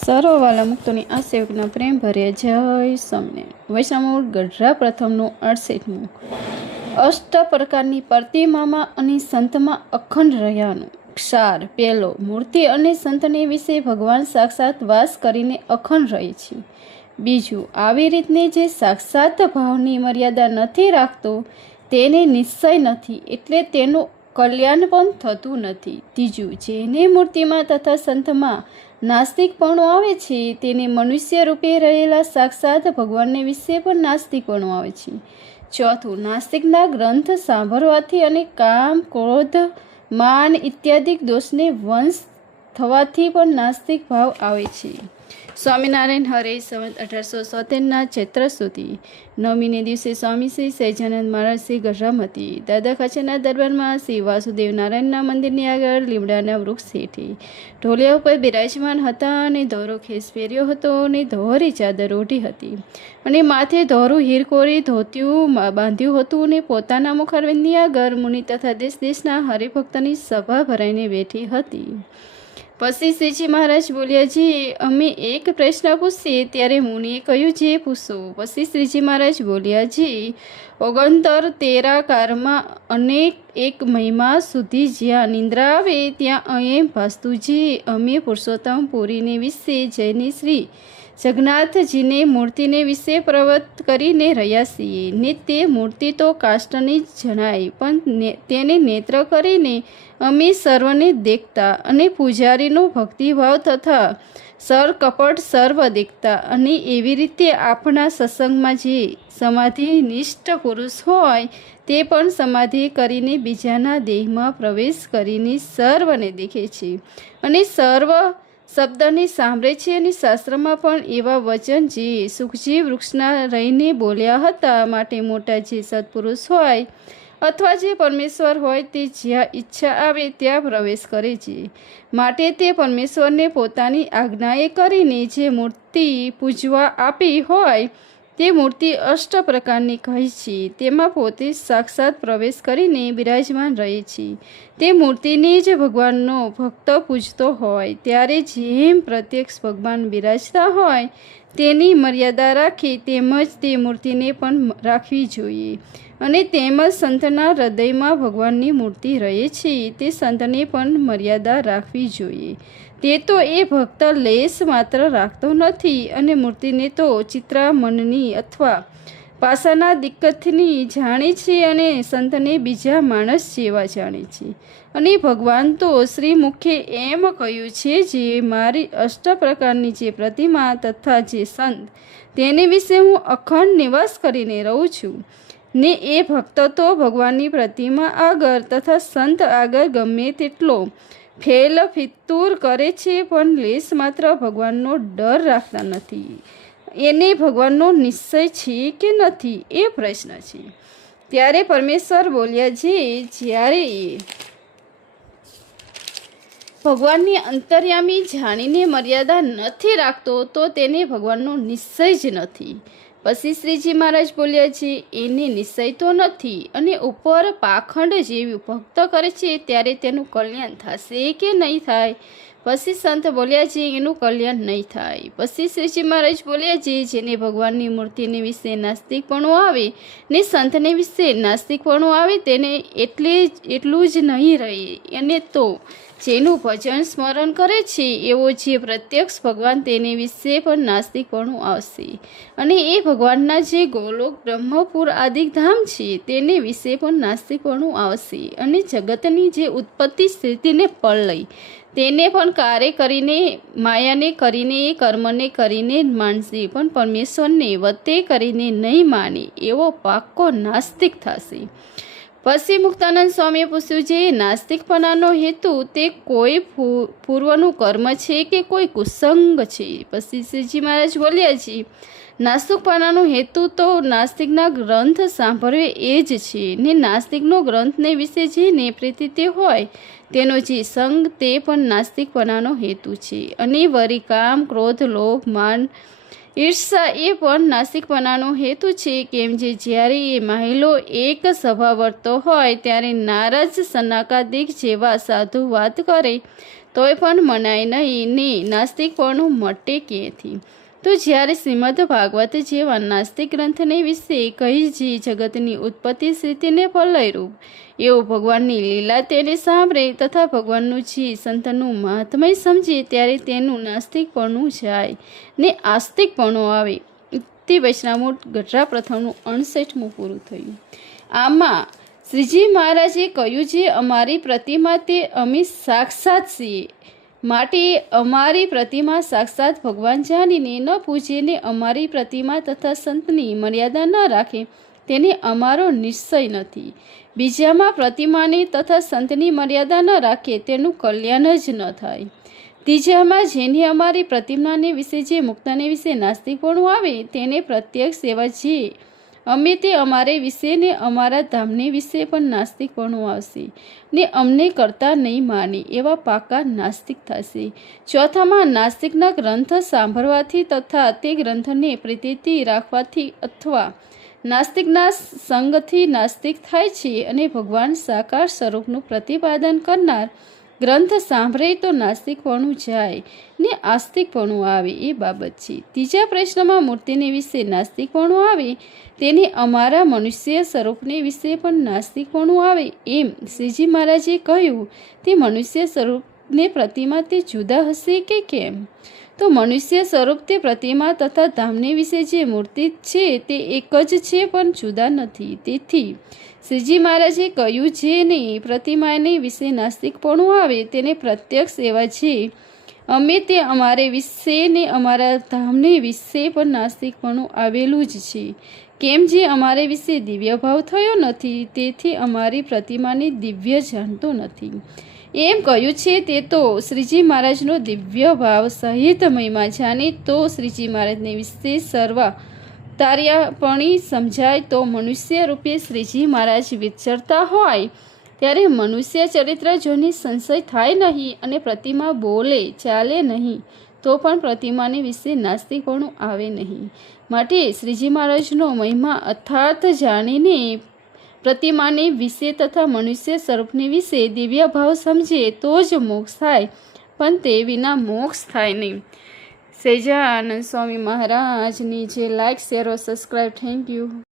સર્વ વાલા મુક્તોની આ સેવકના પ્રેમ ભર્યા જય સ્વામિનારાયણ. વૈષ્ણવ ગઢડા પ્રથમનું 68મું. અષ્ટ પ્રકારની પ્રતિમામાં અને સંતમાં અખંડ રહ્યાનું. ક્ષાર પહેલો, મૂર્તિ અને સંતને વિશે ભગવાન સાક્ષાત વાસ કરીને અખંડ રહે છે. બીજું, આવી રીતને જે સાક્ષાત ભાવની મર્યાદા નથી રાખતો તેને નિશ્ચય નથી, એટલે તેનું કલ્યાણ પણ થતું નથી. ત્રીજું, જેને મૂર્તિમાં તથા સંતમાં નાસ્તિકપણું આવે છે તેને મનુષ્ય રૂપે રહેલા સાક્ષાત ભગવાનને વિશે પણ નાસ્તિકપણું આવે છે. ચોથું, નાસ્તિકના ગ્રંથ સાંભળવાથી અને કામ, ક્રોધ, માન ઇત્યાદિ દોષને વંશ થવાથી પણ નાસ્તિક ભાવ આવે છે. સ્વામિનારાયણ હરે સંવત 1877 ચૈત્ર સુધી 9મીને દિવસે સ્વામી શ્રી સહજાનંદ મહારાજ શ્રી ગઢડામ હતી. દાદા ખાચરના દરબારમાં શ્રી વાસુદેવ નારાયણના મંદિરની આગળ લીમડાના વૃક્ષ હેઠે ઢોલિયા ઉપર બિરાજમાન હતા અને ધોરો ખેસ પહેર્યો હતો અને ધોરી ચાદર ઓઢી હતી અને માથે ધોરું હીરકોરી ધોતિયું બાંધ્યું હતું અને પોતાના મુખારવિંદની આગળ મુનિ તથા દેશ દેશના હરિભક્તની સભા ભરાઈને બેઠી હતી. પછી શ્રીજી મહારાજ બોલ્યા, જી અમે એક પ્રશ્ન પૂછીએ. ત્યારે મુનિએ કહ્યું, જે પૂછો. પછી શ્રીજી મહારાજ બોલ્યા, જી ઓગણતર તેરાકારમાં અનેક એક મહિમા સુધી જ્યાં નિંદ્રા આવે ત્યાં એમ ભાસ્તુજી અમે પુરુષોત્તમ પુરીને વિશે જયની શ્રી જગન્નાથજીને મૂર્તિને વિશે પ્રવત કરીને રહ્યા છીએ ને તે મૂર્તિ તો કાષ્ટની જ જણાય, પણ તેને નેત્ર કરીને અમે સર્વને દેખતા અને પૂજારીનો ભક્તિભાવ તથા સર કપટ સર્વ દેખતા. અને એવી રીતે આપણા સત્સંગમાં જે સમાધિનિષ્ઠ પુરુષ હોય તે પણ સમાધિ કરીને બીજાના દેહમાં પ્રવેશ કરીને સર્વને દેખે છે અને સર્વ શબ્દને સાંભળે છે. અને શાસ્ત્રમાં પણ એવા વચન જે સુખજી વૃક્ષના રહીને બોલ્યા હતા. માટે મોટા જે સત્પુરુષ હોય અથવા જે પરમેશ્વર હોય તે જ્યાં ઈચ્છા આવે ત્યાં પ્રવેશ કરે છે. માટે તે પરમેશ્વરને પોતાની આજ્ઞાએ કરીને જે મૂર્તિ પૂજવા આપી હોય તે મૂર્તિ અષ્ટ પ્રકારની કહી છે. તેમાં પોતે સાક્ષાત પ્રવેશ કરીને બિરાજમાન રહે છે. તે મૂર્તિને જ ભગવાનનો ભક્ત પૂજતો હોય ત્યારે જેમ પ્રત્યક્ષ ભગવાન બિરાજતા હોય તેની મર્યાદા રાખી તેમજ તે મૂર્તિને પણ રાખવી જોઈએ. અને તેમજ સંતના હૃદયમાં ભગવાનની મૂર્તિ રહે છે તે સંતને પણ મર્યાદા રાખવી જોઈએ. તે તો એ ભક્ત લેશ માત્ર રાખતો નથી અને મૂર્તિને તો ચિત્રામણની અથવા પાસાના દિક્કતની જાણે છે અને સંતને બીજા માણસ જેવા જાણે છે. અને ભગવાન તો શ્રીમુખે એમ કહ્યું છે, જે મારી અષ્ટ પ્રકારની જે પ્રતિમા તથા જે સંત તેને વિશે હું અખંડ નિવાસ કરીને રહું છું ને એ ભક્ત તો ભગવાનની પ્રતિમા આગળ તથા સંત આગળ ગમે તેટલો ફેલ ફિતૂર કરે છે પણ લેશ માત્ર ભગવાનનો ડર રાખતા નથી. એને ભગવાનનો નિશ્ચય છે કે નથી એ પ્રશ્ન છે. ત્યારે પરમેશ્વર બોલ્યા, છે જ્યારે ભગવાનની અંતર્યામી જાણીને મર્યાદા નથી રાખતો તો તેને ભગવાનનો નિશ્ચય જ નથી. પછી શ્રીજી મહારાજ બોલ્યા છે, એને નિશ્ચય તો નથી અને ઉપર પાખંડ જેવી ભક્ત કરે છે ત્યારે તેનું કલ્યાણ થશે કે નહીં થાય? પછી સંત બોલ્યા છે, એનું કલ્યાણ નહીં થાય. પછી શ્રીજી મહારાજ બોલ્યા છે, જેને ભગવાનની મૂર્તિને વિશે નાસ્તિકપણું આવે ને સંતને વિશે નાસ્તિકપણું આવે તેને એટલું જ નહીં રહે. અને તો જેનું ભજન સ્મરણ કરે છે એવો જે પ્રત્યક્ષ ભગવાન તેને વિશે પણ નાસ્તિકપણું આવશે. અને એ ભગવાનના જે ગોલોક બ્રહ્મપુર આદિ ધામ છે તેને વિશે પણ નાસ્તિકપણું આવશે. અને જગતની જે ઉત્પત્તિ સ્થિતિને પ્રલય તેને પણ કાર્ય કરીને માયાને કરીને કર્મને કરીને માનશે પણ પરમેશ્વરને વતે કરીને નહીં માને એવો પાક્કો નાસ્તિક થશે. પછી મુક્તાનંદ સ્વામીએ પૂછ્યું, જે નાસ્તિકપણાનો હેતુ તે કોઈ પૂર્વનું કર્મ છે કે કોઈ કુસંગ છે? પછી શ્રીજી મહારાજ બોલ્યા છે, નાસ્તિકપણાનો હેતુ તો નાસ્તિકના ગ્રંથ સાંભળવે એ જ છે ને નાસ્તિકનો ગ્રંથને વિશે જેને પ્રીતિ તે હોય તેનો જે સંગ તે પણ નાસ્તિકપણાનો હેતુ છે. અને વરી કામ, ક્રોધ, લોભ, માન, ઈર્ષા એ પણ નાસ્તિકપણાનો હેતુ છે. કેમ જે જ્યારે એ મહિલો એક સભા વર્તો હોય ત્યારે નારદ સનકાદિક જેવા સાધુ વાત કરે તોય પણ મનાય નહીં ને નાસ્તિકપણું મટે ક્યાંથી? તો જ્યારે શ્રીમદ ભાગવત જેવા નાસ્તિક ગ્રંથને વિશે કહી જે જગતની ઉત્પત્તિ સ્થિતિને પ્રલયરૂપ એવું ભગવાનની લીલા તેને સાંભળે તથા ભગવાનનું જે સંતનું મહાત્મય સમજે ત્યારે તેનું નાસ્તિકપણું જાય ને આસ્તિકપણું આવે. તે વૈષ્ણવ ગઢડા પ્રથમનું 68મું પૂરું થયું. આમાં શ્રીજી મહારાજે કહ્યું છે, અમારી પ્રતિમા તે અમે સાક્ષાત છીએ, માટે અમારી પ્રતિમા સાક્ષાત ભગવાન જાણીને ન પૂજે, અમારી પ્રતિમા તથા સંતની મર્યાદા ન રાખે તેને અમારો નિશ્ચય નથી. બીજામાં પ્રતિમાની તથા સંતની મર્યાદા ન રાખે તેનું કલ્યાણ જ ન થાય. ત્રીજામાં જેની અમારી પ્રતિમાને વિશે જે મુક્તને વિશે નાસ્તિકપણું આવે તેને પ્રત્યક્ષ એવા જે અમે તે અમારે વિશે ને અમારા ધામને વિશે પણ નાસ્તિકપણું આવશે ને અમને કરતા નહીં માને એવા પાકા નાસ્તિક થશે. ચોથામાં નાસ્તિકના ગ્રંથ સાંભળવાથી તથા તે ગ્રંથને પ્રીતિ રાખવાથી અથવા નાસ્તિકના સંગથી નાસ્તિક થાય છે અને ભગવાન સાકાર સ્વરૂપનું પ્રતિપાદન કરનાર ગ્રંથ સાંભળે તો નાસ્તિકપણું જાય ને આસ્તિકપણું આવે એ બાબત છે. ત્રીજા પ્રશ્નમાં મૂર્તિને વિશે નાસ્તિકપણું આવે તેને અમારા મનુષ્ય સ્વરૂપને વિશે પણ નાસ્તિકપણું આવે એમ શ્રીજી મહારાજે કહ્યું. તે મનુષ્ય સ્વરૂપને પ્રતિમા તે જુદા હશે કે કેમ? તો મનુષ્ય સ્વરૂપ તે પ્રતિમા તથા ધામને વિશે જે મૂર્તિ છે તે એક જ છે પણ જુદા નથી. તેથી શ્રીજી મહારાજે કહ્યું છે ને પ્રતિમાને વિશે નાસ્તિકપણું આવે તેને પ્રત્યક્ષ એવા છે અમે તે અમારે વિશે ને અમારા ધામને વિશે પણ નાસ્તિકપણું આવેલું જ છે. કેમ જે અમારે વિશે દિવ્ય ભાવ થયો નથી તેથી અમારી પ્રતિમાને દિવ્ય જાણતો નથી એમ કહ્યું છે. તે તો શ્રીજી મહારાજનો દિવ્ય ભાવ સહિત મહિમા જાણે તો શ્રીજી મહારાજને વિશે સર્વ તાર્યાપણી સમજાય. તો મનુષ્ય રૂપે શ્રીજી મહારાજ વિચરતા હોય ત્યારે મનુષ્ય ચરિત્ર જોઈને સંશય થાય નહીં અને પ્રતિમા બોલે ચાલે નહીં તો પણ પ્રતિમાને વિશે નાસ્તિકપણું આવે નહીં. માટે શ્રીજી મહારાજનો મહિમા અથાર્થ જાણીને પ્રતિમાને વિશે તથા મનુષ્ય સ્વરૂપને વિશે દિવ્ય ભાવ સમજે તો જ મોક્ષ થાય, પણ તે વિના મોક્ષ થાય નહીં. સહજાનંદ સ્વામી મહારાજની જે like share subscribe. Thank you.